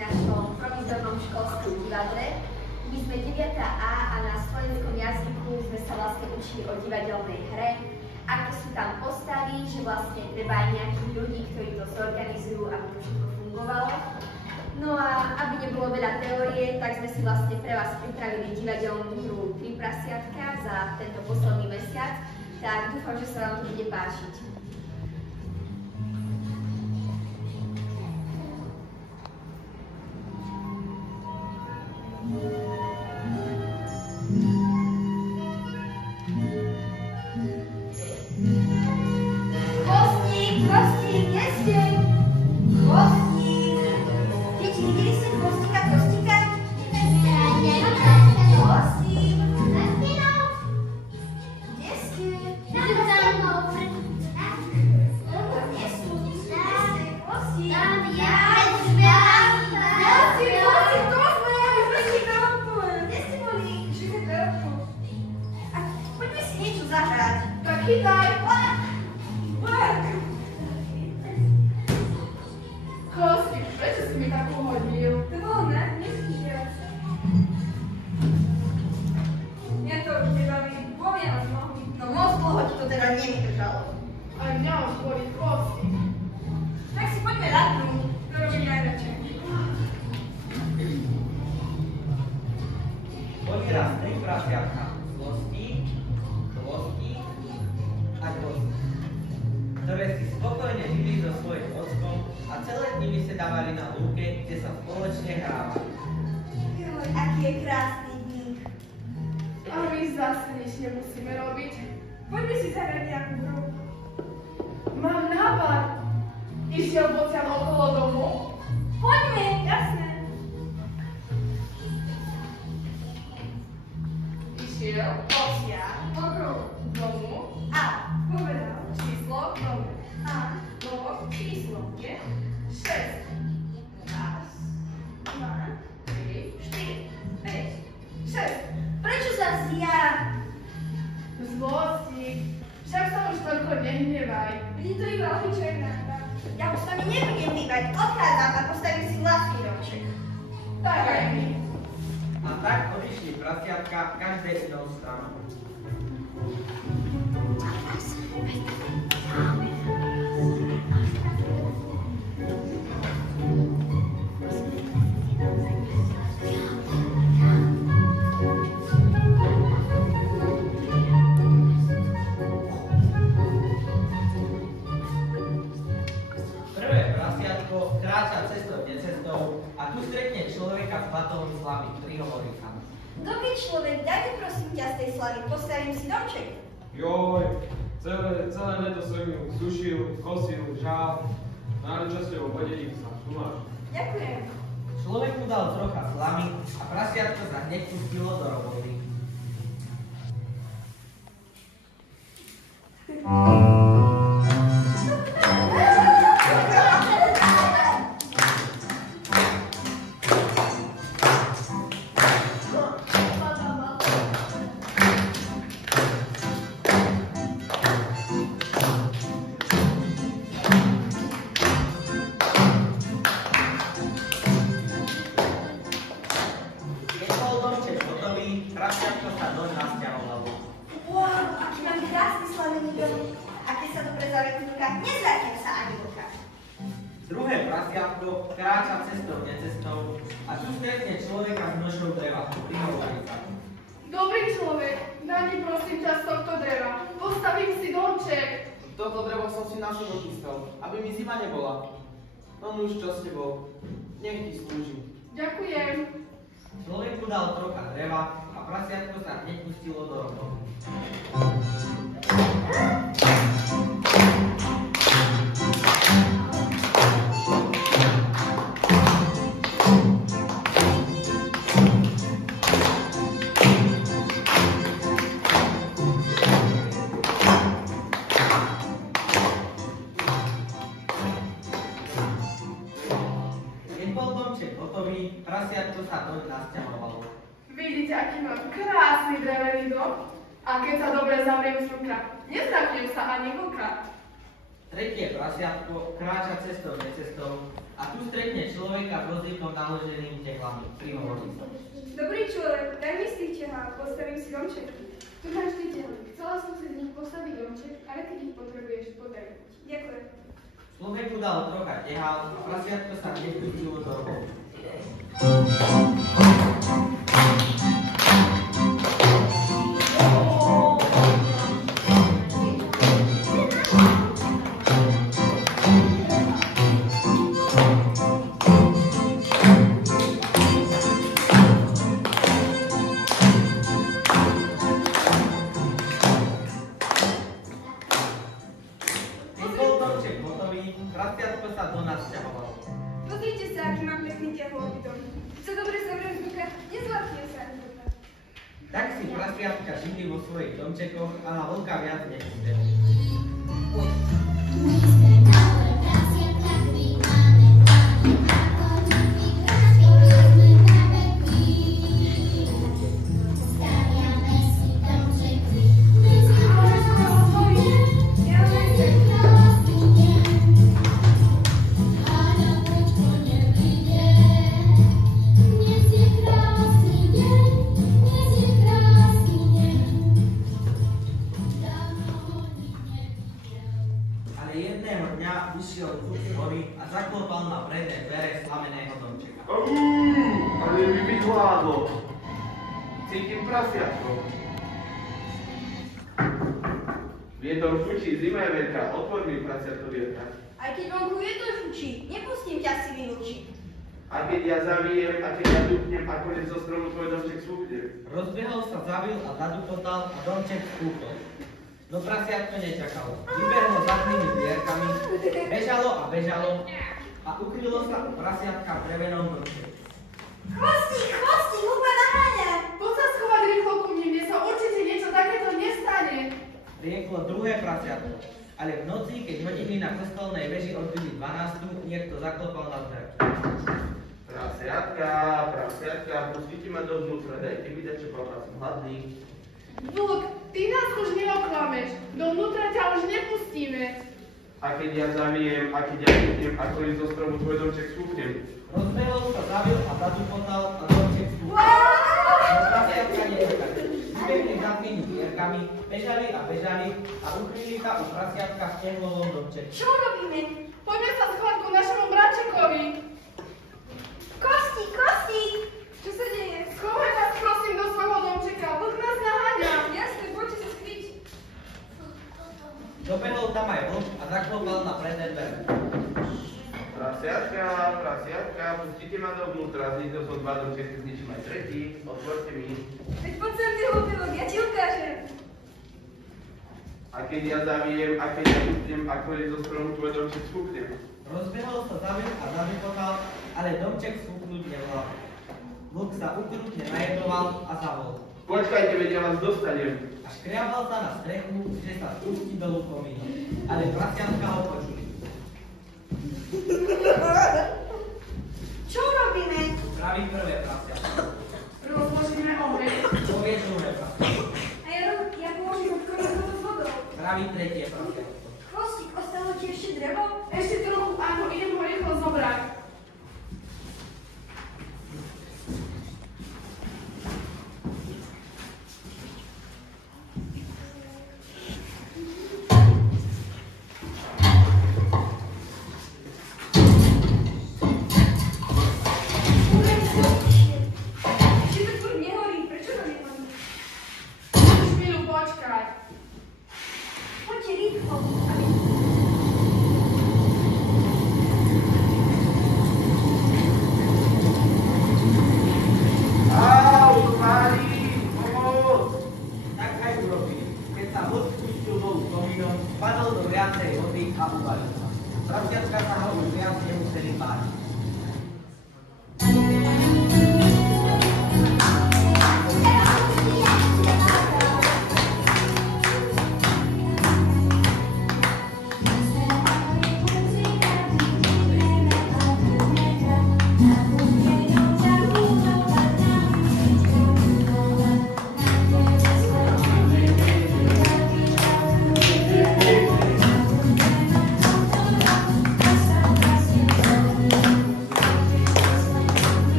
našom provizornom školskom divadle. My sme 9. A a na slovenskom jazyku sme sa vlastne učili o divadelnej hre, aké sú tam postavy, že vlastne treba aj nejakých ľudí, ktorí to zorganizujú, aby to všetko fungovalo. No a aby nebolo veľa teórie, tak sme si vlastne pre vás pripravili divadelnú hru 3 prasiatka za tento posledný mesiac, tak dúfam, že sa vám to bude páčiť. Vidíte, aký mám krásny drevený dom? A keď sa dobre zavriem slnka, nezapnem sa ani vlka. Tretie prasiatko kráča cestou necestou a tu stretne človeka s rozlíkom naloženým tehlami. Prihovorí sa. Dobrý človek, daj mi z tých tehál, postavím si domček. Tu máš ty tehly. Chcela som si z nich postaviť domček, ale keď ich potrebuješ, podaj. Ďakujem. Človeku dal trocha tehál a prasiatko sa nepustilo do roboty. Prasiatko sa do nás ťahovalo. Pozrite sa, aký mám pekný ťahový dom. Chce dobre zavrieť vzducha, nezlatnie sa ani vzducha. Tak si prasiatka žili vo svojich domčekoch a na vlka viac nechce. Vyšiel Cuk z hory a zaklopal na predné dvere slameného domčeka. Ale je mi vyhľadlo. Cítim prasiatko. Vietor fučí, zima je veľká, otvor mi prasiatko vietra. Aj keď vonku vietor fučí, nepustím ťa si vylúčiť. A keď ja zavijem, a keď ja dupnem, a konec zo stromu tvoj domček spúknem. Rozbehol sa, zavil a zadupotal a domček spúkol. No prasiatko nečakalo. Vybehlo zadnými dvierkami, bežalo a bežalo a ukrylo sa u prasiatka v drevenom domčeku. Chvostík, húba naháňa! Poď sa schovať rýchlo ku mne, mne sa určite niečo takéto nestane. Rieklo druhé prasiatko. Ale v noci, keď hodiny na kostolnej veži odbili 12, niekto zaklopal na dvere. Prasiatka, pustite ma dovnútra, dajte mi dať, čo papá, som hladný. Vlk, ty nás už neoklameš. Dovnútra ťa už nepustíme. A keď ja zavijem, a keď ja dupnem, a konec zo stromu tvoj domček spúknem. Rozbehol sa, zavil a zadupotal a domček spúkol. No prasiatka nečakali. Vybehli zadnými dvierkami, bežali a bežali a ukryli sa u prasiatka v tehlovom domčeku. Čo robíme? Poďme sa schovať ku našemu bračekovi. Kosti! Čo sa deje? Schovaj nás prosím do svojho domčeka. Vlk nás naháňa. Jasne, poďte sa skryť. Dobehol tam aj vlk a zaklopal na predné dvere. Prasiatka, pustite ma dovnútra, zničil som 2 domčeky, zničím aj tretí, otvorte mi. Veď poď sem, ty hlupý vlk, ja ti ukážem. A keď ja zavijem, a keď ja dupnem, a konec zo stromu tvoj domček spúknem. Rozbehol sa, zavil a zadupotal, ale domček spúknuť nevládol. Vlk sa ukrutne najedoval a zavol. Počkajte, veď ja vás dostanem. A škriabal sa na strechu, že sa spustí dolu komínu. Ale prasiatka ho počuli. Čo robíme? Praví prvé prasiatko. Rozložíme oheň. Povie druhé prasiatko. A ja môžem odkoriť s vodou. Praví tretie prasiatko. Chvostík, ostalo ti ešte drevo? Ešte trochu, áno, idem ho rýchlo zobrať.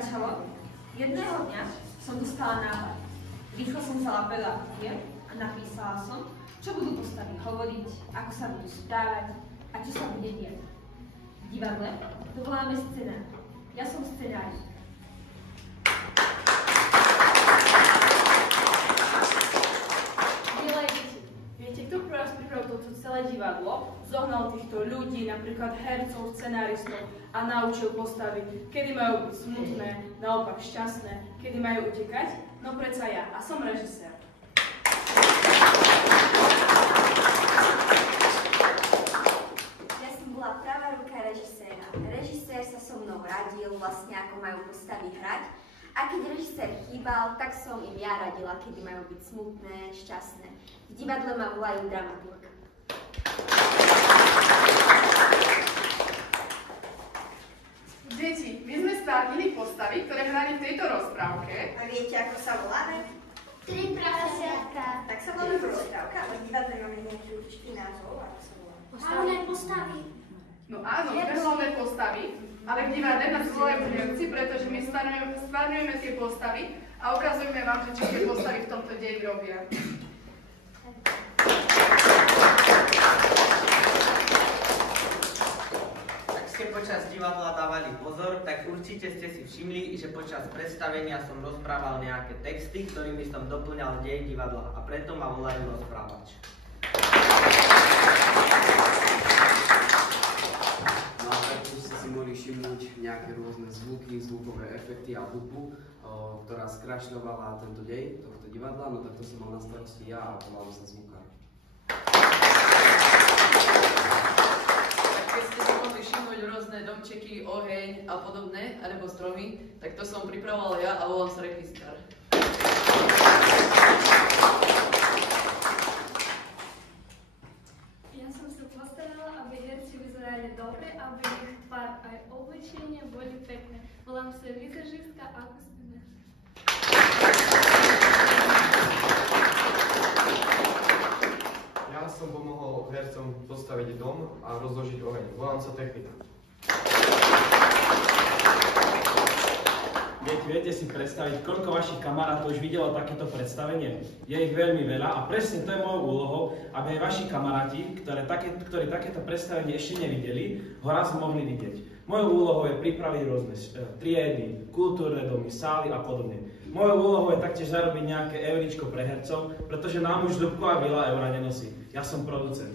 začalo? Jedného dňa som dostala nápad. Rýchlo som vzala pera a papier a napísala som, čo budú postavy hovoriť, ako sa budú správať a čo sa bude diať. V divadle to voláme scenár. Ja som scenár. Viete, kto pre vás pripravil toto celé divadlo? Zohnal týchto ľudí, napríklad hercov, scenáristov a naučil postavy, kedy majú byť smutné, naopak šťastné, kedy majú utekať? No predsa ja, a som režisér. Ja som bola pravá ruka režiséra. Režisér sa so mnou radil, vlastne ako majú postavy hrať. A keď režisér chýbal, tak som im ja radila, kedy majú byť smutné, šťastné. V divadle ma volajú dramaturg. Deti, my sme stárnili postavy, ktoré hrali v tejto rozprávke. A viete, ako sa voláme? Tri prasiatka. Tak sa voláme rozprávka, ale v divadle máme nejaký určitý názov, ako sa volá. Hlavné postavy. No áno, sme hlavné postavy, ale v divadle nás volajú herci, pretože my stvárňujeme tie postavy a ukazujeme vám, že čo tie postavy v tomto deji robia. Ak ste počas divadla dávali pozor, tak určite ste si všimli, že počas predstavenia som rozprával nejaké texty, ktorými som doplňal dej divadla a preto ma volajú rozprávač. No a takto ste si mohli všimnúť nejaké rôzne zvuky, zvukové efekty a hudbu, ktorá skrašľovala tento dej tohto divadla, no tak to som mal na starosti ja a volám sa zvukár. Keď ste si mohli všimnúť rôzne domčeky, oheň a podobné, alebo stromy, tak to som pripravoval ja a volám sa rekvizitár. Ja som sa postarala, aby herci vyzerali dobre, aby ich tvár aj oblečenie boli pekné. Volám sa vizažistka Augustina. Ja som pomohol hercom postaviť dom a rozložiť oheň. Volám sa technika. Viete si predstaviť, koľko vašich kamarátov už videlo takéto predstavenie? Je ich veľmi veľa a presne to je mojou úlohou, aby aj vaši kamaráti, ktorí takéto predstavenie ešte nevideli, ho raz mohli vidieť. Mojou úlohou je pripraviť rôzne triedy, kultúrne domy, sály a podobne. Mojou úlohou je taktiež zarobiť nejaké euríčko pre hercov, pretože nám už dúbková vila eura nenosí. Ja som producent.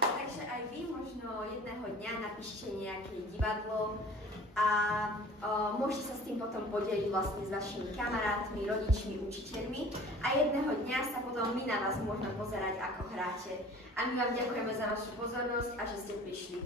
Takže aj vy možno jedného dňa napíšte nejaké divadlo a môžete sa s tým potom podeliť vlastne s vašimi kamarátmi, rodičmi, učiteľmi a jedného dňa sa potom my na vás môžeme pozerať, ako hráte. A my vám ďakujeme za vašu pozornosť a že ste prišli.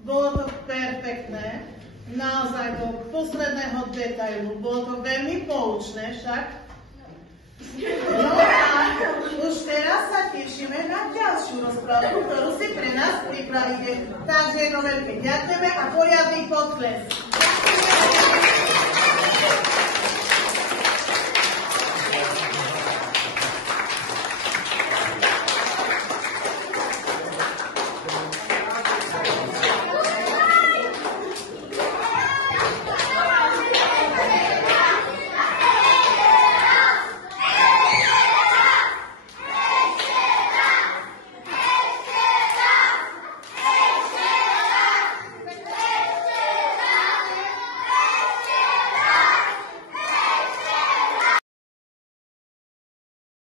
Bolo to perfektné, naozaj do posledného detailu, bolo to veľmi poučné však. No a už teraz sa tešíme na ďalšiu rozprávku, ktorú si pre nás pripravíte. Takže jedno veľké ďakujeme a poriadny potles. Ďakujeme.